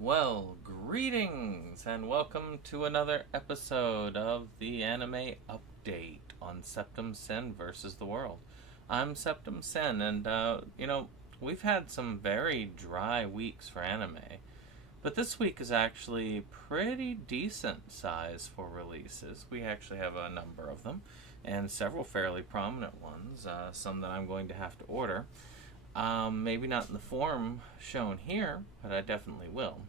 Well, greetings and welcome to another episode of the anime update on SeptumSin versus the world. I'm SeptumSin, and we've had some very dry weeks for anime, but this week is actually pretty decent size for releases. We actually have a number of them, and several fairly prominent ones, some that I'm going to have to order. Maybe not in the form shown here, but I definitely will.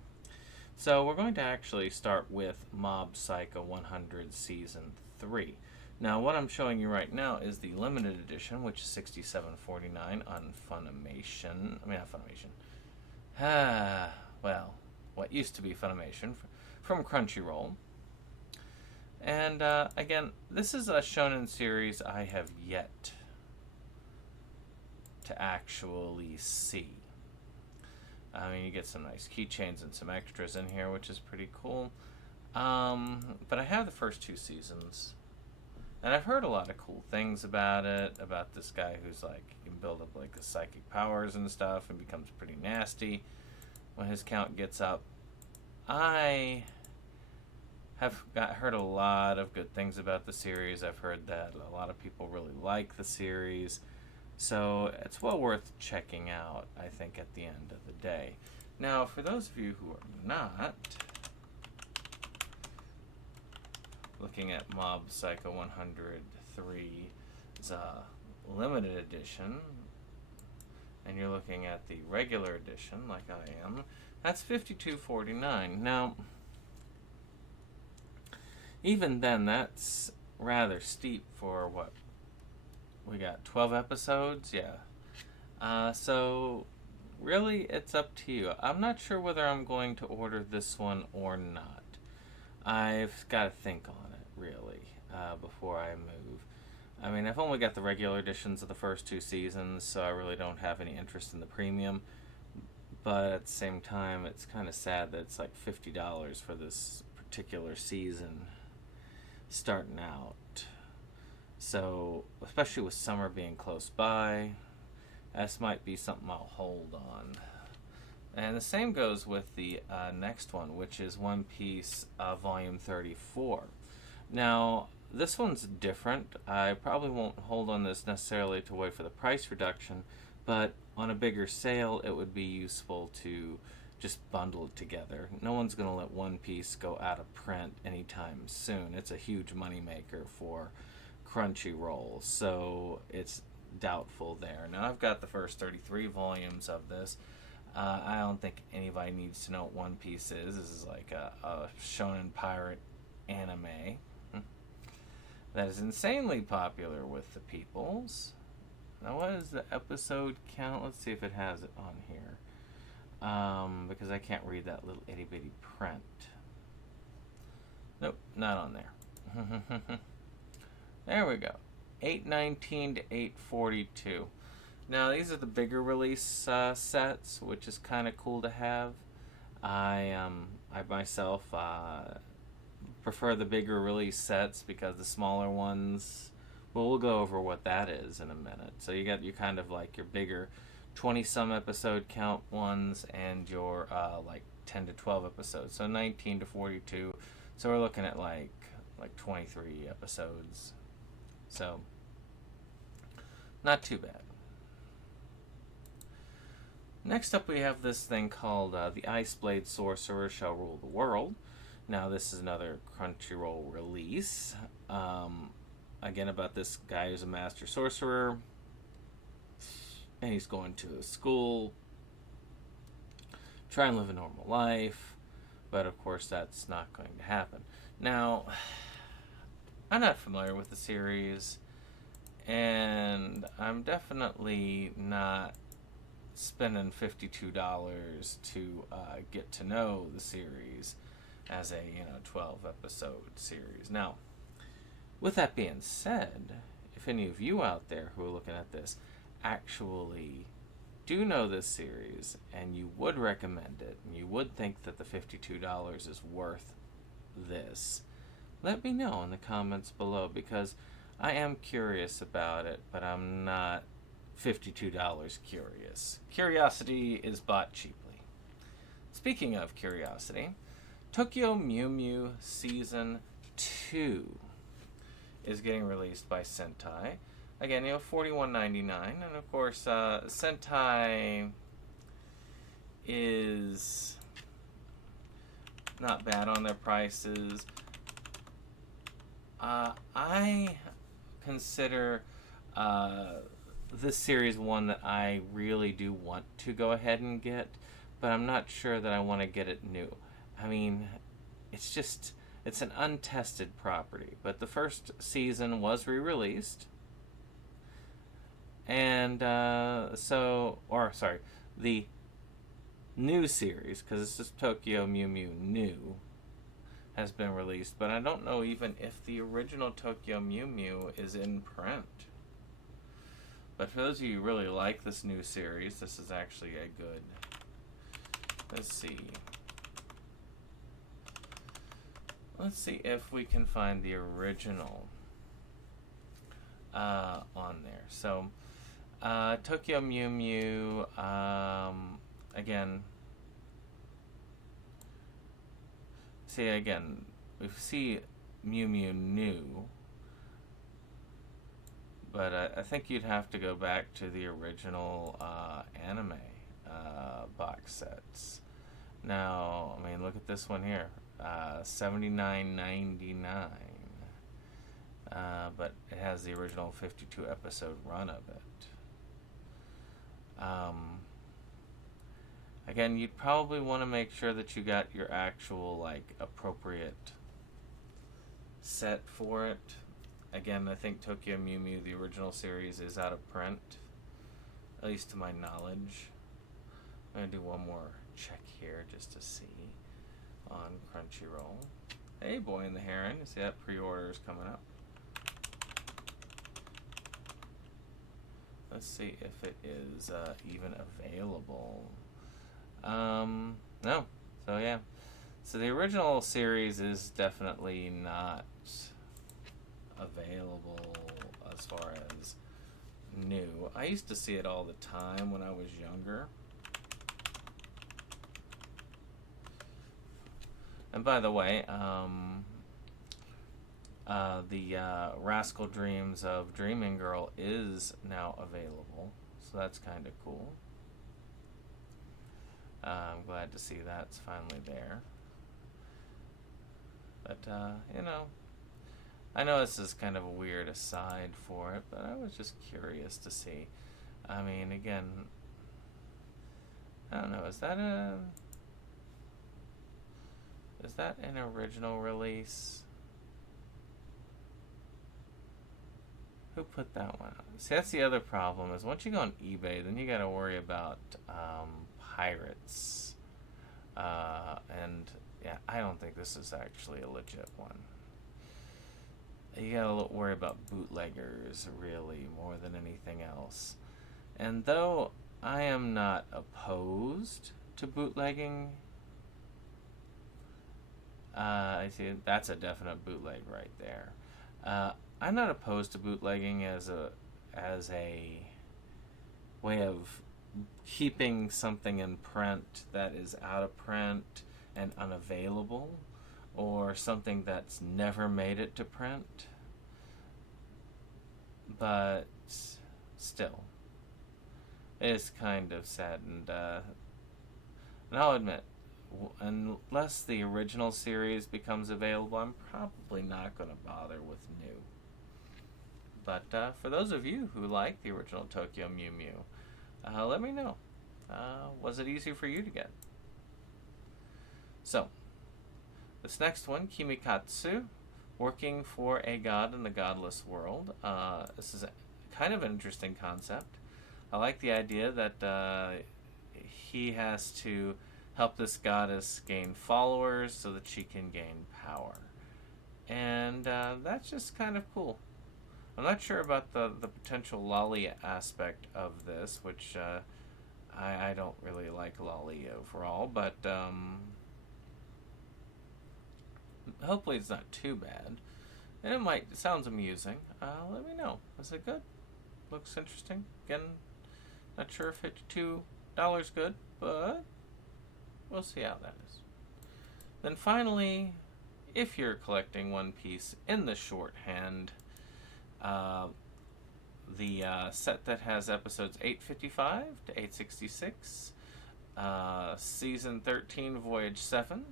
So we're going to actually start with Mob Psycho 100 Season 3. Now what I'm showing you right now is the limited edition, which is $67.49 on Funimation. I mean, not Funimation. Well, what used to be Funimation from Crunchyroll. And again, this is a shonen series I have yet to actually see. I mean, you get some nice keychains and some extras in here, which is pretty cool. But I have the first two seasons, and I've heard a lot of cool things about it, about this guy who's like, he can build up like the psychic powers and stuff and becomes pretty nasty when his count gets up. I have heard a lot of good things about the series. I've heard that a lot of people really like the series. So it's well worth checking out, I think, at the end of the day. Now, for those of you who are not looking at Mob Psycho 103's limited edition, and you're looking at the regular edition, like I am, that's $52.49. Now, even then, that's rather steep for what? We got 12 episodes, yeah. So, really, it's up to you. I'm not sure whether I'm going to order this one or not. I've got to think on it, really, before I move. I mean, I've only got the regular editions of the first two seasons, so I really don't have any interest in the premium. But at the same time, it's kind of sad that it's like $50 for this particular season starting out. So, especially with summer being close by, this might be something I'll hold on. And the same goes with the next one, which is One Piece Volume 34. Now, this one's different. I probably won't hold on this necessarily to wait for the price reduction, but on a bigger sale, it would be useful to just bundle it together. No one's going to let One Piece go out of print anytime soon. It's a huge moneymaker for Crunchyroll, so it's doubtful there. Now, I've got the first 33 volumes of this. I don't think anybody needs to know what One Piece is. This is like a shonen pirate anime that is insanely popular with the peoples. Now, what is the episode count? Let's see if it has it on here. Because I can't read that little itty bitty print. Nope, not on there. There we go. 819 to 842. Now, these are the bigger release sets, which is kind of cool to have. I myself prefer the bigger release sets because the smaller ones, well, we'll go over what that is in a minute. So you got your kind of like your bigger 20-some episode count ones and your like 10 to 12 episodes. So 19 to 42. So we're looking at like 23 episodes. So, not too bad. Next up we have this thing called The Ice Blade Sorcerer Shall Rule the World. Now this is another Crunchyroll release. Again, about this guy who's a master sorcerer. And he's going to a school. Try and live a normal life. But of course that's not going to happen. Now, I'm not familiar with the series, and I'm definitely not spending $52 to get to know the series as a 12 episode series. Now, with that being said, if any of you out there who are looking at this actually do know this series and you would recommend it and you would think that the $52 is worth this, let me know in the comments below, because I am curious about it, but I'm not $52 curious. Curiosity is bought cheaply. speaking of curiosity, Tokyo Mew Mew Season 2 is getting released by Sentai. Again, $41.99, and of course, Sentai is not bad on their prices. I consider this series one that I really do want to go ahead and get, but I'm not sure that I want to get it new. I mean, it's an untested property, but the first season was re-released, and the new series, because this is Tokyo Mew Mew New, has been released, but I don't know even if the original Tokyo Mew Mew is in print. But for those of you who really like this new series, this is actually a good... Let's see if we can find the original on there. So, Tokyo Mew Mew, again, we see Mew Mew New, but I think you'd have to go back to the original anime box sets. Now, I mean, look at this one here, $79.99, but it has the original 52 episode run of it. Again, you'd probably want to make sure that you got your actual, like, appropriate set for it. Again, I think Tokyo Mew Mew, the original series, is out of print, at least to my knowledge. I'm going to do one more check here just to see on Crunchyroll. Hey, Boy and the Heron. You see that pre-order is coming up. Let's see if it is even available. No. So, yeah. So, the original series is definitely not available as far as new. I used to see it all the time when I was younger. And by the way, the Rascal Dreams of Dreaming Girl is now available, so that's kind of cool. I'm glad to see that's finally there. But, I know this is kind of a weird aside for it, but I was just curious to see. I mean, again, I don't know, is that an original release? Who put that one on? See, that's the other problem, is once you go on eBay, then you gotta worry about pirates. And yeah, I don't think this is actually a legit one. You gotta worry about bootleggers, really, more than anything else. And though I am not opposed to bootlegging, I see that's a definite bootleg right there. I'm not opposed to bootlegging as a way of keeping something in print that is out of print and unavailable, or something that's never made it to print. But still, it is kind of sad, and I'll admit, unless the original series becomes available, I'm probably not going to bother with new. But for those of you who like the original Tokyo Mew Mew, let me know. Was it easy for you to get? So, this next one, Kimikatsu, Working for a God in the Godless World. This is kind of an interesting concept. I like the idea that he has to help this goddess gain followers so that she can gain power. And that's just kind of cool. I'm not sure about the potential lolly aspect of this, which I don't really like lolly overall, but hopefully it's not too bad. And it sounds amusing. Let me know. Is it good? Looks interesting. Again, not sure if $52 good, but We'll see how that is. Then finally, if you're collecting One Piece in the shorthand, the set that has episodes 855 to 866, season 13, voyage 7,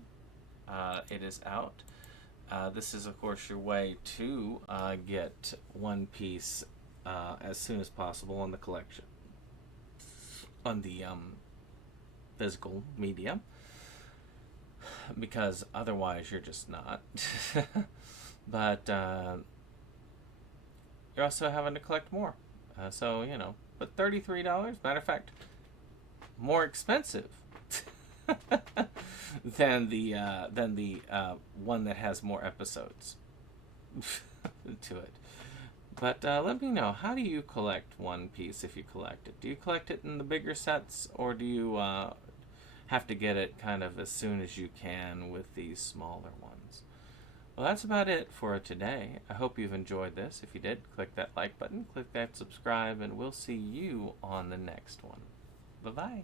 it is out. This is, of course, your way to get One Piece as soon as possible on the collection, on the physical media, because otherwise you're just not. But you're also having to collect more. So, but $33, matter of fact, more expensive than the one that has more episodes to it. But let me know, how do you collect One Piece if you collect it? Do you collect it in the bigger sets, or do you have to get it kind of as soon as you can with these smaller ones? Well, that's about it for today. I hope you've enjoyed this. If you did, click that like button, click that subscribe, and we'll see you on the next one. Bye-bye.